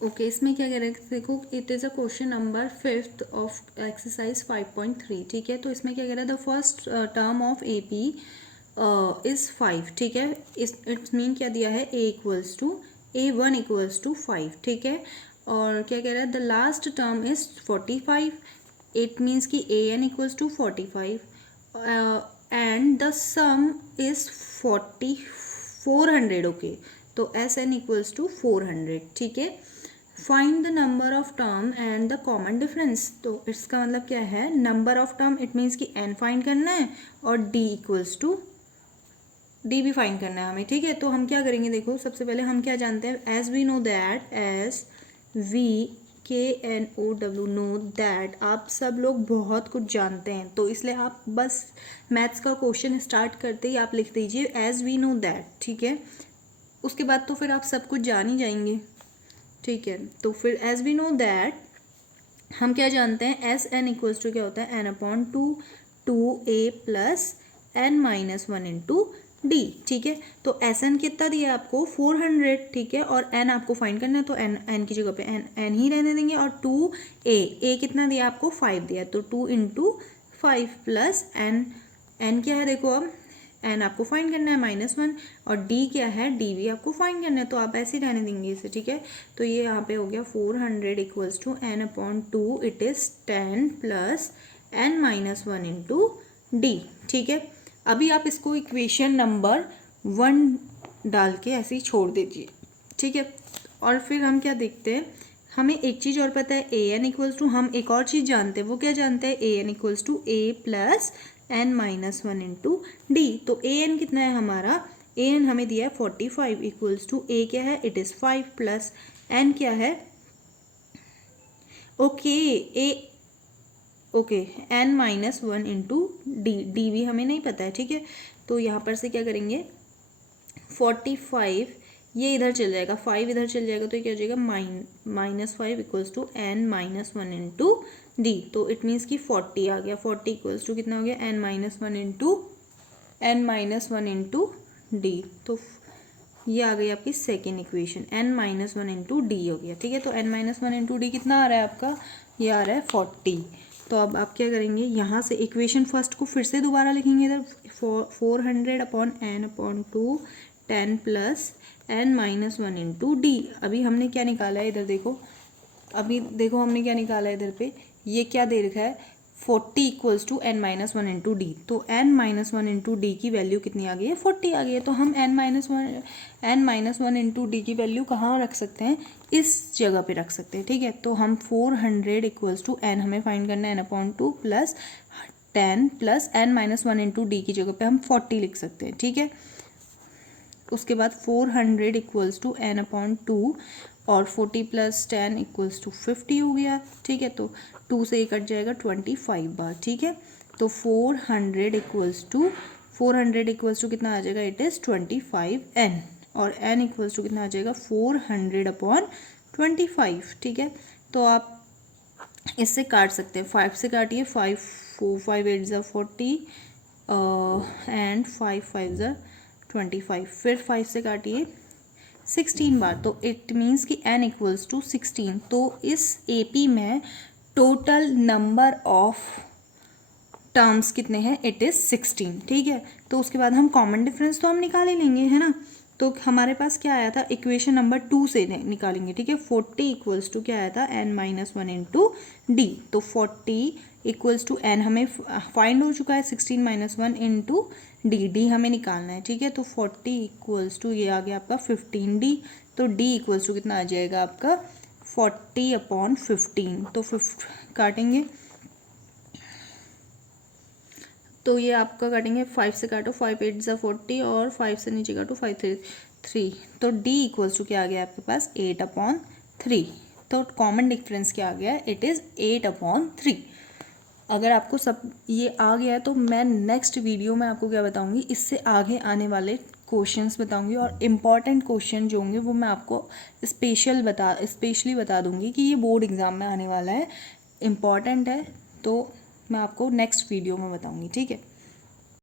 Okay इसमें क्या कह रहे हैं देखो, it is a question number 5th of exercise 5.3, ठीक है। तो इसमें क्या कह रहा है, the first term of A P is 5, ठीक है। इट्स मीन क्या दिया है, A equals to A1 equals to 5, ठीक है। और क्या कह रहा है, the last term is 45, it means कि AN equals to 45 and the sum is 400, okay. तो SN इक्वल्स टू 400, ठीक है। Find the number of term and the common difference. तो इसका मतलब क्या है, number of term it means कि n फाइंड करना है और d इक्वल्स टू डी भी फाइंड करना है हमें, ठीक है। तो हम क्या करेंगे, देखो सबसे पहले हम क्या जानते हैं, as we know that, as we KNOW know that, आप सब लोग बहुत कुछ जानते हैं। तो इसलिए आप बस मैथ्स का क्वेश्चन स्टार्ट करते ही आप लिख दीजिए एज वी नो दैट, ठीक है। उसके बाद तो फिर आप सब कुछ जान ही जाएंगे, ठीक है। तो फिर एज वी नो दैट हम क्या जानते हैं, SN इक्वल्स टू क्या होता है, n/2 2a plus n-1 into D, ठीक है। तो SN कितना दिया आपको 400, ठीक है। और n आपको फाइंड करना है, तो n की जगह पे n ही रहने देंगे। और 2a कितना दिया आपको 5 दिया, तो 2 इंटू 5 प्लस n क्या है देखो, अब n आपको फाइंड करना है -1, और d क्या है, d भी आपको फाइंड करना है। तो आप ऐसे ही रहने देंगे इसे, ठीक है। तो ये यहाँ पे हो गया 400 equals to n/2, it is 10 plus n-1 into D, ठीक है। अभी आप इसको इक्वेशन नंबर 1 डाल के ऐसे ही छोड़ दीजिए, ठीक है। और फिर हम क्या देखते हैं, हमें एक चीज़ और पता है, AN इक्वल्स टू, हम एक और चीज़ जानते हैं, वो क्या जानते हैं, AN equals to A plus n-1 into D. तो AN कितना है हमारा, AN हमें दिया है 45 इक्वल्स टू A क्या है, इट इज़ 5 प्लस n क्या है, okay A, okay n-1 into D भी हमें नहीं पता है, ठीक है। तो यहाँ पर से क्या करेंगे, 45 ये इधर चल जाएगा, 5 इधर चल जाएगा, तो ये क्या हो जाएगा, -5 equals to n-1 into D. तो इट मीन्स कि 40 आ गया, 40 इक्वल्स टू कितना हो गया, n-1 इंटू डी। तो ये आ गई आपकी second equation, n-1 into D हो गया, ठीक है। तो n-1 इंटू डी कितना आ रहा है आपका, ये आ रहा है 40। तो अब आप क्या करेंगे, यहाँ से इक्वेशन फर्स्ट को फिर से दोबारा लिखेंगे इधर, 400/n/2 10 plus n-1 into D. अभी हमने क्या निकाला है इधर देखो, अभी देखो हमने क्या निकाला है इधर पे, ये क्या दे रखा है, 40 equals to n-1 into D. तो n-1 इंटू डी की वैल्यू कितनी आ गई है, 40 आ गई है। तो हम n-1 इंटू डी की वैल्यू कहाँ रख सकते हैं, इस जगह पे रख सकते हैं, ठीक है। तो हम 400 इक्वल्स टू n हमें फाइंड करना है n/2 plus 10 plus n-1 into D की जगह पे हम 40 लिख सकते हैं, ठीक है। उसके बाद 400 इक्वल्स टू n/2 और 40 प्लस 10 इक्वल्स टू 50 हो गया, ठीक है। तो 2 से कट जाएगा 25 बार, ठीक है। तो 400 इक्वल्स टू कितना आ जाएगा, इट इज़ 25n, और n इक्वल्स टू कितना आ जाएगा 400/25, ठीक है। तो आप इससे काट सकते हैं, 5 से काटिए, 5 5 8 ज़ा 40 एंड 5 5 ज़ा 25, फिर 5 से काटिए 16 बार, तो इट मीन्स कि n इक्वल्स टू 16। तो इस AP में टोटल नंबर ऑफ टर्म्स कितने हैं, इट इज़ 16, ठीक है। तो उसके बाद हम कॉमन डिफरेंस तो हम निकाल ही लेंगे, है ना। तो हमारे पास क्या आया था, इक्वेशन नंबर 2 से निकालेंगे, ठीक है। 40 इक्वल्स टू क्या आया था, n-1 इंटू डी। तो 40 इक्वल्स टू n हमें फाइंड हो चुका है, 16 - 1 इंटू डी हमें निकालना है, ठीक है। तो 40 इक्वल्स टू ये आ गया आपका 15d। तो d इक्वल्स टू कितना आ जाएगा आपका 40/15। तो काटेंगे, तो ये आपका काटेंगे, 5 से काटो, 5 8 ज़ा 40 और 5 से नीचे काटो, 5 3। तो d इक्वल्स टू क्या आ गया आपके पास 8/3। तो कॉमन डिफरेंस क्या आ गया है, इट इज़ 8/3। अगर आपको सब ये आ गया है तो मैं नेक्स्ट वीडियो में आपको क्या बताऊंगी, इससे आगे आने वाले क्वेश्चंस बताऊंगी, और इम्पॉर्टेंट क्वेश्चन जो होंगे वो मैं आपको स्पेशली बता दूंगी कि ये बोर्ड एग्ज़ाम में आने वाला है, इम्पॉर्टेंट है। तो मैं आपको नेक्स्ट वीडियो में बताऊंगी, ठीक है।